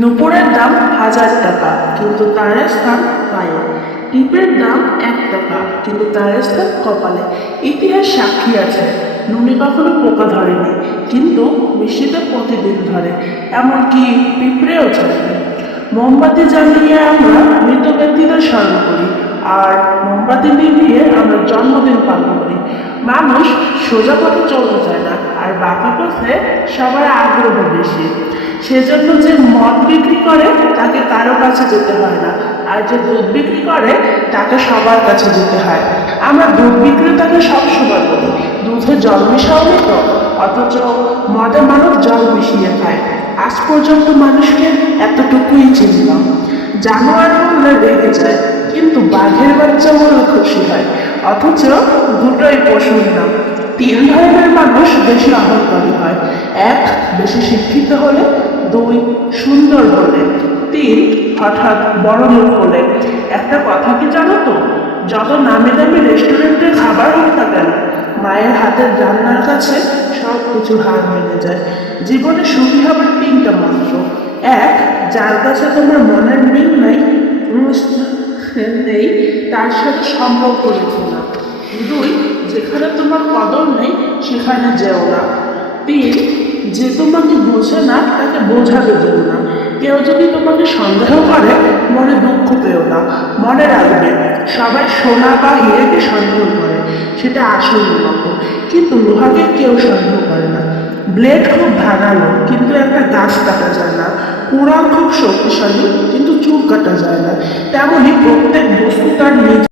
নূপুরের দাম 1000 টাকা, কিন্তু তার স্থান পায়ে। টিপের দাম 1 টাকা, কিন্তু তার স্থান কপালে। ইতিহাস সাক্ষী আছে, নুনে কখনো পোকা ধরেনি, কিন্তু বৃষ্টিতে প্রতিদিন ধরে। এমনকি পিঁপড়েও চলে। মোমবাতি জ্বালিয়ে আমরা মৃত ব্যক্তিদের স্মরণ করি, আর মোমবাতি নিভিয়ে আমরা জন্মদিন পালন করি। মানুষ সোজা পথে চলতে চায় না, আর বাঁকা পথে সবার আগ্রহ বেশি। সেজন্য যে মদ বিক্রি করে তাকে কারো কাছে যেতে হয় না, আর যে দুধ বিক্রি করে তাকে সবার কাছে যেতে হয়। আমরা দুধ বিক্রেতাকে সবসময় বলি, দুধে জল মিশাওনি তো? অথচ মদে মানুষ জল মিশিয়ে খায়। আজ পর্যন্ত মানুষকে এতটুকুই চিনলাম। জানোয়ার বললে রেগে যায়, কিন্তু বাঘের বাচ্চা বললে খুশি হয়। অথচ দুটোই পশুর নাম। 3 ধরনের মানুষ বেশি অহংকারী হয়: 1. বেশি শিক্ষিত হলে, 2. সুন্দর হলে, 3. হঠাৎ বড় লোক হলে। একটা কথা কি জানো তো, যত নামি দামি রেস্টুরেন্টের খাবার হোক না কেন, মায়ের হাতের রান্নার কাছে সব কিছু হার মেনে যায়। জীবনে সুখী হবার 3টা মন্ত্র: 1. যার কাছে তোমার মনের মিল নেই তার সাথে সম্পর্ক রেখো না। 2. যেখানে তোমার কদর নেই সেখানে যেও না। 3. যে তোমাকে বোঝে না তাকে বোঝাতে দেও না। কেউ যদি তোমাকে সন্দেহ করে, মনে দুঃখ পেও না। মনে রাখবে, সবাই সোনা বা হীরেকে সন্দেহ করে, সেটা আসল মতো। কিন্তু লোহাকে কেউ সন্দেহ করে না। ব্লেড খুব ধারালো, কিন্তু একটা গাছ কাটা যায় না। কুড়াল খুব শক্তিশালী, কিন্তু চুল কাটা যায় না। তেমনই প্রত্যেক বস্তু তার নিজ